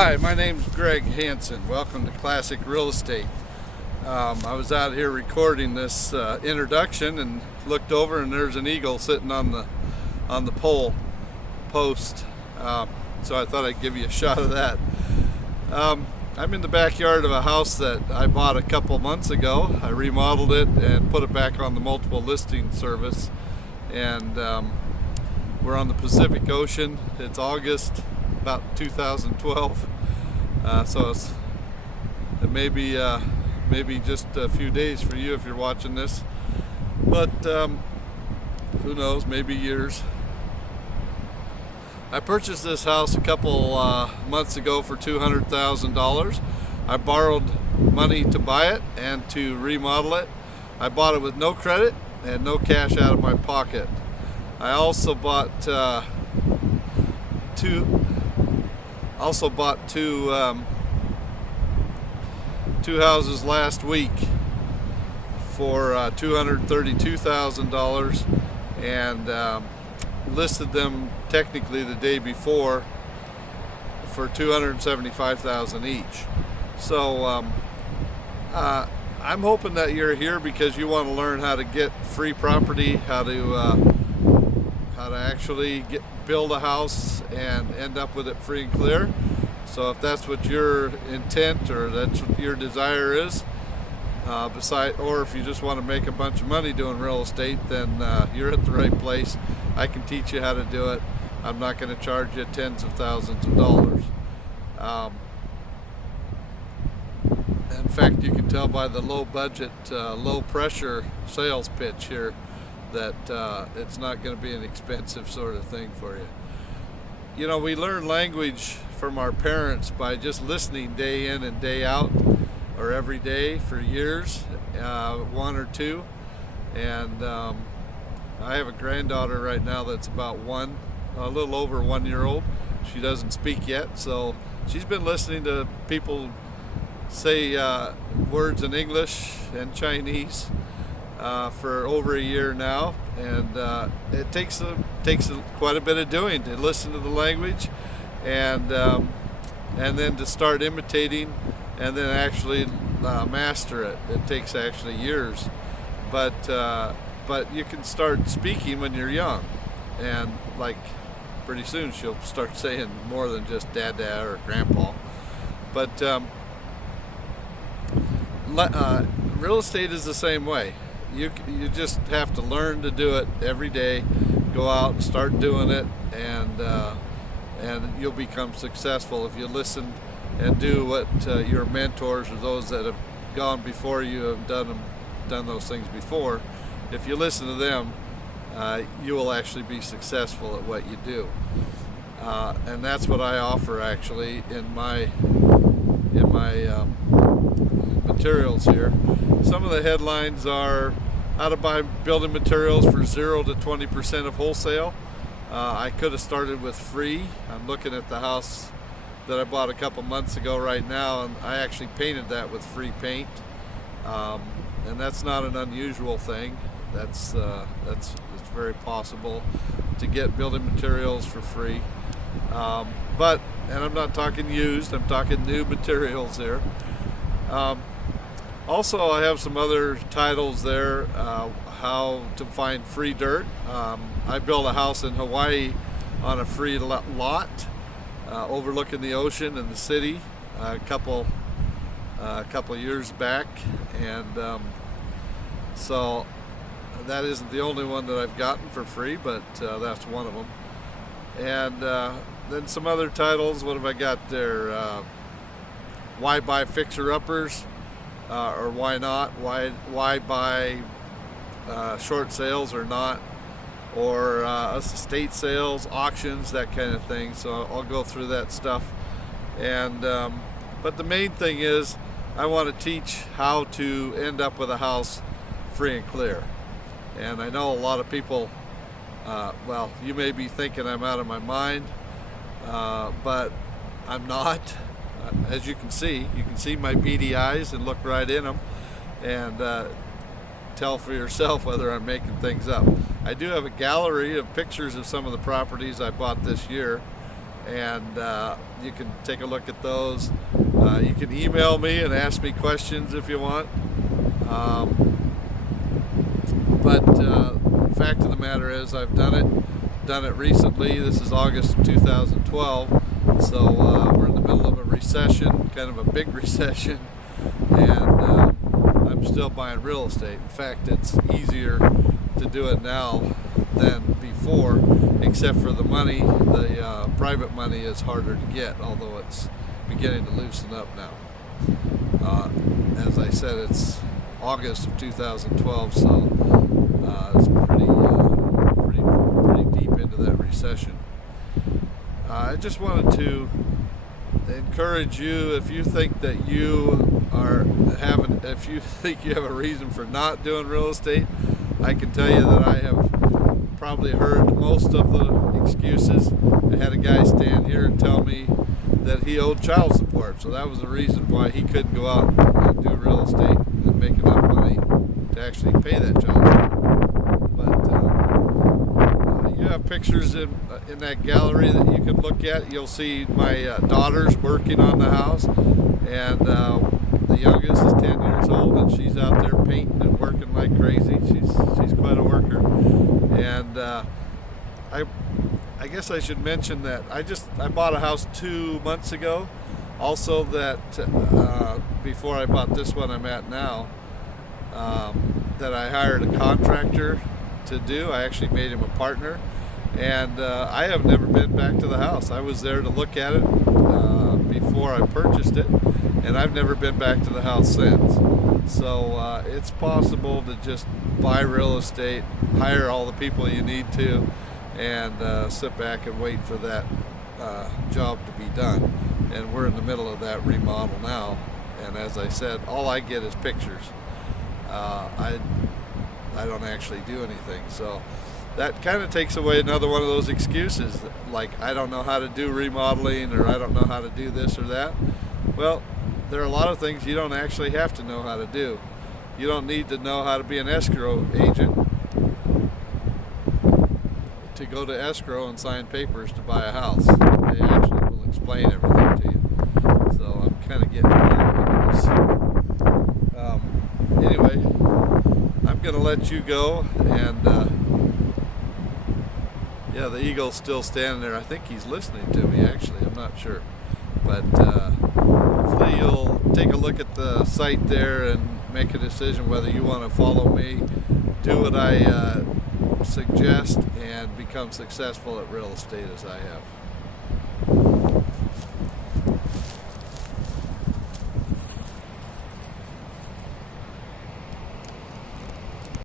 Hi, my name's Greg Hansen. Welcome to Classic Real Estate. I was out here recording this introduction and looked over, and there's an eagle sitting on the post. So I thought I'd give you a shot of that. I'm in the backyard of a house that I bought a couple months ago. I remodeled it and put it back on the multiple listing service, and we're on the Pacific Ocean. It's August about 2012, so it may be just a few days for you if you're watching this, but who knows, maybe years. I purchased this house a couple months ago for $200,000. I borrowed money to buy it and to remodel it. I bought it with no credit and no cash out of my pocket. I also bought two houses last week for $232,000 and listed them technically the day before for $275,000 each. So I'm hoping that you're here because you want to learn how to get free property, how to actually build a house and end up with it free and clear. So if that's what your intent or that's what your desire is, or if you just want to make a bunch of money doing real estate, then you're at the right place. I can teach you how to do it. I'm not going to charge you tens of thousands of dollars. In fact, you can tell by the low budget, low pressure sales pitch here that it's not going to be an expensive sort of thing for you. You know, we learn language from our parents by just listening day in and day out, or every day for years, one or two. And I have a granddaughter right now that's about a little over 1 year old. She doesn't speak yet, so she's been listening to people say words in English and Chinese for over a year now, and it takes quite a bit of doing to listen to the language and then to start imitating and then actually master it. It takes actually years, but you can start speaking when you're young, and like pretty soon she'll start saying more than just dada or grandpa. But real estate is the same way. You just have to learn to do it every day. Go out and start doing it, and you'll become successful if you listen and do what your mentors or those that have gone before you have done those things before. If you listen to them, you will actually be successful at what you do, and that's what I offer actually in my materials here. Some of the headlines are how to buy building materials for 0 to 20% of wholesale. I could have started with free. I'm looking at the house that I bought a couple months ago right now, and I actually painted that with free paint, and that's not an unusual thing. It's very possible to get building materials for free, and I'm not talking used, I'm talking new materials here. Also, I have some other titles there, how to find free dirt. I built a house in Hawaii on a free lot overlooking the ocean and the city a couple years back, and so that isn't the only one that I've gotten for free, but that's one of them. And then some other titles. What have I got there? Why buy fixer-uppers, or why not? Why buy short sales or not? Or estate sales, auctions, that kind of thing. So I'll go through that stuff. And but the main thing is I want to teach how to end up with a house free and clear. And I know a lot of people, well, you may be thinking I'm out of my mind, but I'm not. As you can see my beady eyes and look right in them, and tell for yourself whether I'm making things up. I do have a gallery of pictures of some of the properties I bought this year, and you can take a look at those. You can email me and ask me questions if you want. But the fact of the matter is, I've done it recently. This is August of 2012, so we're in the middle of a recession, kind of a big recession, and I'm still buying real estate. In fact, it's easier to do it now than before, except for the money. The private money is harder to get, although it's beginning to loosen up now. As I said, it's August of 2012, so it's pretty deep into that recession. I just wanted to encourage you, if you think that if you think you have a reason for not doing real estate, I can tell you that I have probably heard most of the excuses. I had a guy stand here and tell me that he owed child support, so that was the reason why he couldn't go out and do real estate and make enough money to actually pay that child support. But you have pictures in that gallery that you can look at. You'll see my daughters working on the house, and the youngest is 10 years old, and she's out there painting and working like crazy. She's quite a worker. And I guess I should mention that I bought a house 2 months ago. Also, that before I bought this one I'm at now, that I hired a contractor to do. I actually made him a partner, and I have never been back to the house. I was there to look at it before I purchased it, and I've never been back to the house since. So it's possible to just buy real estate, hire all the people you need to, and sit back and wait for that job to be done. And we're in the middle of that remodel now, and as I said, all I get is pictures. I don't actually do anything, so that kind of takes away another one of those excuses, like I don't know how to do remodeling, or I don't know how to do this or that. Well, there are a lot of things you don't actually have to know how to do. You don't need to know how to be an escrow agent to go to escrow and sign papers to buy a house. They actually will explain everything to you. So I'm kind of getting into this. Anyway, I'm going to let you go, and yeah, the eagle's still standing there. I think he's listening to me, actually. I'm not sure. But hopefully you'll take a look at the site there and make a decision whether you want to follow me, do what I suggest, and become successful at real estate as I have.